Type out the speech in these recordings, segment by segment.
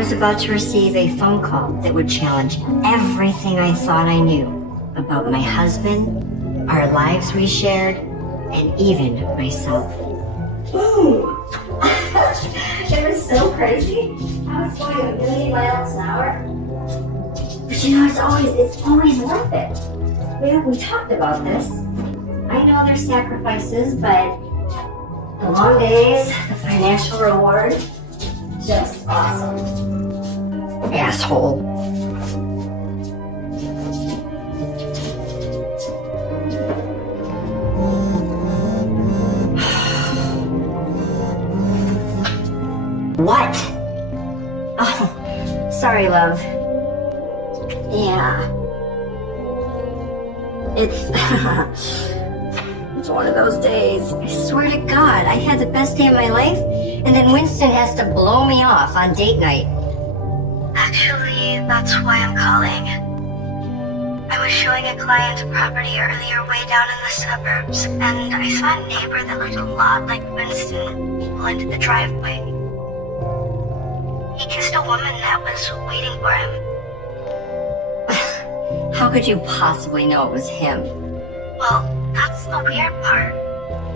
was about to receive a phone call that would challenge everything I thought I knew about my husband, our lives we shared, and even myself. Boom! It was so crazy. I was going a million miles an hour. But you know, it's always worth it. We talked about this. I know there's sacrifices, but the long days, the financial reward, just awesome. Asshole. What? Oh, sorry, love. Yeah. It's one of those days. I swear to God, I had the best day of my life, and then Winston has to blow me off on date night. Actually, that's why I'm calling. I was showing a client a property earlier way down in the suburbs, and I saw a neighbor that looked a lot like Winston pull into the driveway. He kissed a woman that was waiting for him. How could you possibly know it was him? Well, that's the weird part.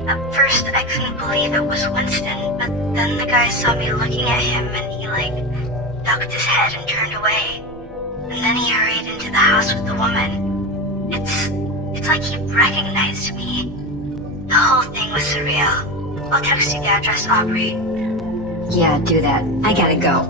At first, I couldn't believe it was Winston, but then the guy saw me looking at him and he, ducked his head and turned away. And then he hurried into the house with the woman. It's like he recognized me. The whole thing was surreal. I'll text you the address, Aubrey. Yeah, do that. I gotta go.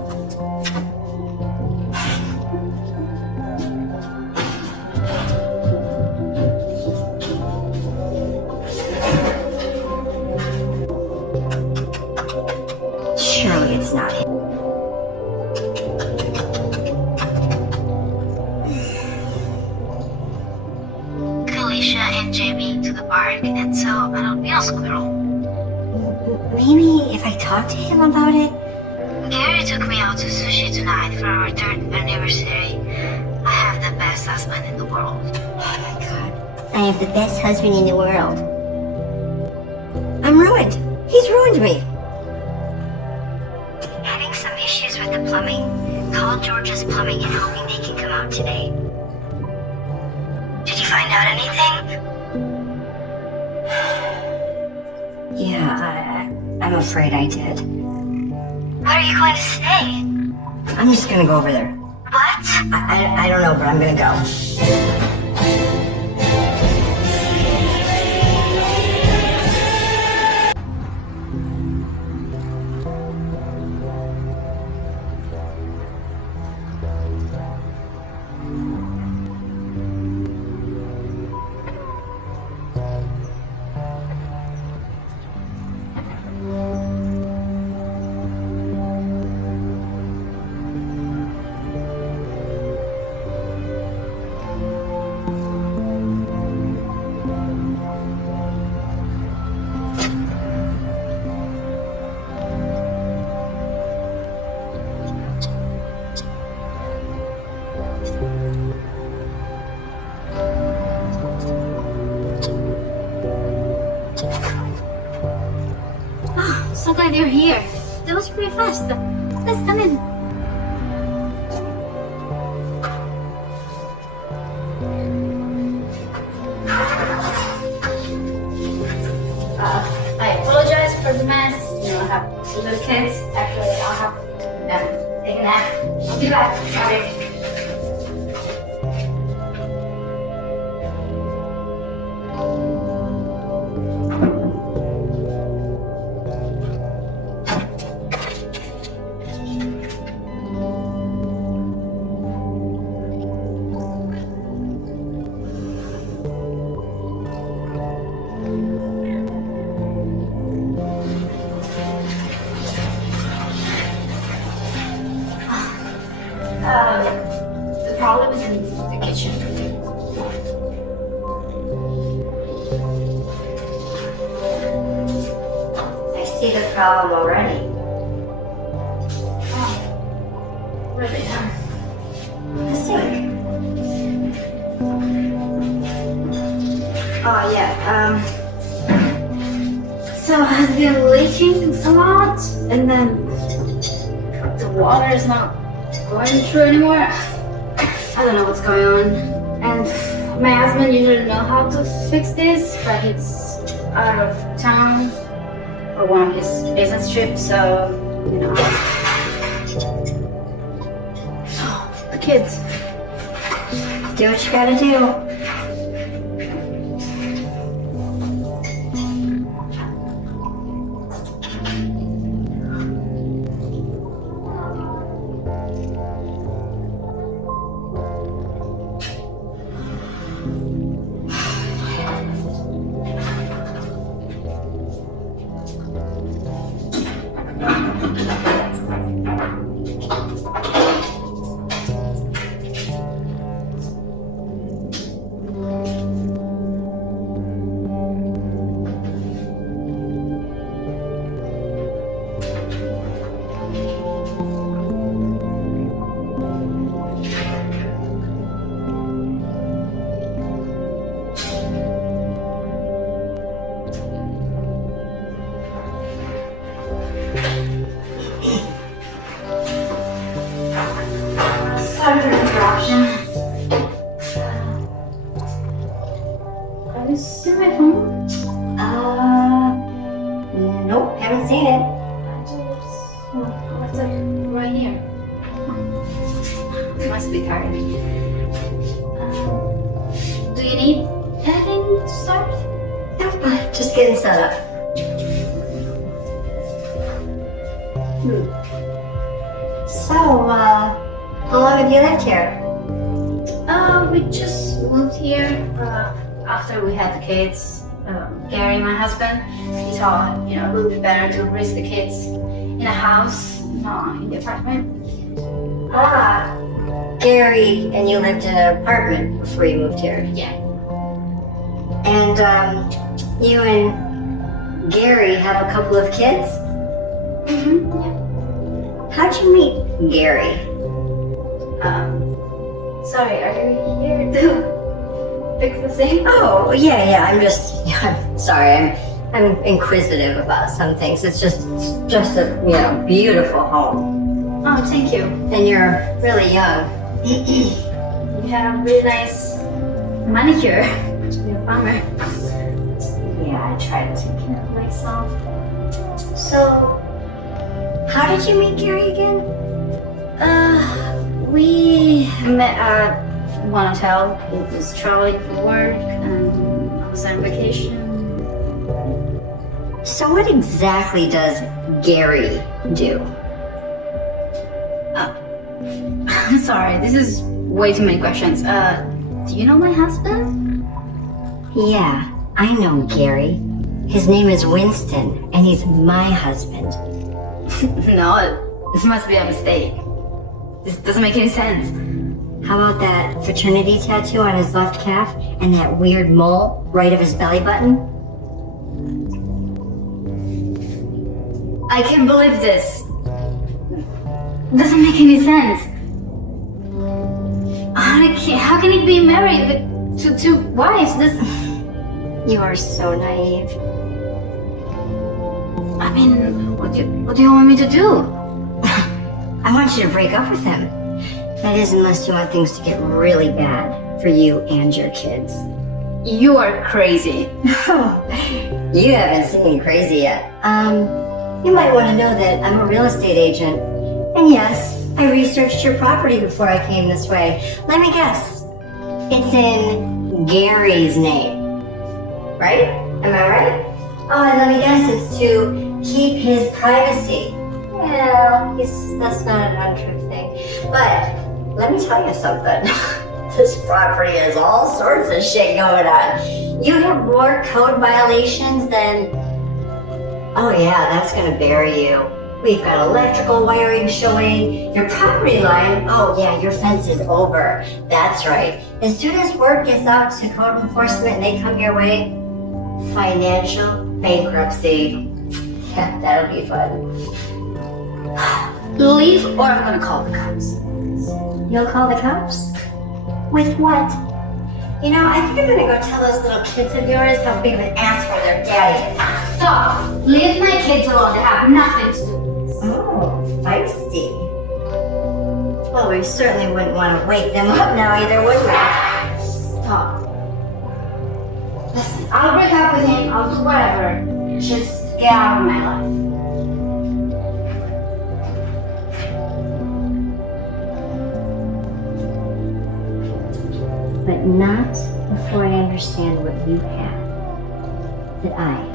Surely it's not him. Alicia and Jamie to the park, and so I'll be a squirrel. Maybe if I talk to him about it? Gary took me out to sushi tonight for our 3rd anniversary. I have the best husband in the world. Oh my God. I have the best husband in the world. I'm ruined. He's ruined me. Having some issues with the plumbing. Call George's Plumbing and hoping they can come out today. Did you find out anything? Yeah, I'm afraid I did. What are you going to say? I'm just gonna go over there. What? I don't know, but I'm gonna go. So glad you're here. That was pretty fast. Let's come in. I apologize for the mess. I have 2 little kids. Actually, I'll have them take a nap. I'll be back. Sorry. The problem is in the kitchen. I see the problem already. Where's it done? The sink. Oh yeah, So it has been leaking a lot, and then the water is not going through anymore. I don't know what's going on. And my husband usually know how to fix this, but he's out of town for one of his business trips, so you know. The kids. Do what you gotta do. Sorry for the interruption. Have you seen my phone? Nope, haven't seen it. I left it right here. Must be tired. Do you need anything to start? Nope, just getting set up. So, how long have you lived here? We just moved here after we had the kids. Gary, my husband, he thought, it would be better to raise the kids in a house, not in the apartment. Gary and you lived in an apartment before you moved here. Yeah. And, you and Gary have a couple of kids? Yeah. How'd you meet Gary? Sorry, are you here to fix the sink? Oh, yeah, I'm sorry, I'm inquisitive about some things. It's just a, beautiful home. Oh, thank you. And you're really young. You have a really nice manicure. You're a bummer. Yeah, I try to take care of myself. So, how did you meet Gary again? We met at one hotel. He was traveling for work and I was on vacation. So what exactly does Gary do? I'm sorry, this is way too many questions. Do you know my husband? Yeah, I know Gary. His name is Winston, and he's my husband. No, this must be a mistake. This doesn't make any sense. How about that fraternity tattoo on his left calf and that weird mole right of his belly button? I can't believe this. Doesn't make any sense. How can he be married with two wives? You are so naive. I mean, what do you want me to do? I want you to break up with him. That is, unless you want things to get really bad for you and your kids. You are crazy. You haven't seen crazy yet. You might want to know that I'm a real estate agent. And yes, I researched your property before I came this way. Let me guess. It's in Gary's name. Right? Am I right? Oh, and let me guess, it's to keep his privacy. Well, that's not an untrue thing. But let me tell you something. This property has all sorts of shit going on. You have more code violations than... Oh yeah, that's gonna bury you. We've got electrical wiring showing. Your property line, oh yeah, your fence is over. That's right. As soon as word gets out to code enforcement and they come your way, financial bankruptcy. Yeah, that'll be fun. Leave or I'm gonna call the cops. You'll call the cops? With what? I think I'm gonna go tell those little kids of yours how big of an asshole their daddy is. Stop! Leave my kids alone. They have nothing to do with this. Oh, feisty. Well, we certainly wouldn't want to wake them up now either, would we? Stop. Listen, I'll break up with him, I'll do whatever. Just get out of my life. But not before I understand what you have that I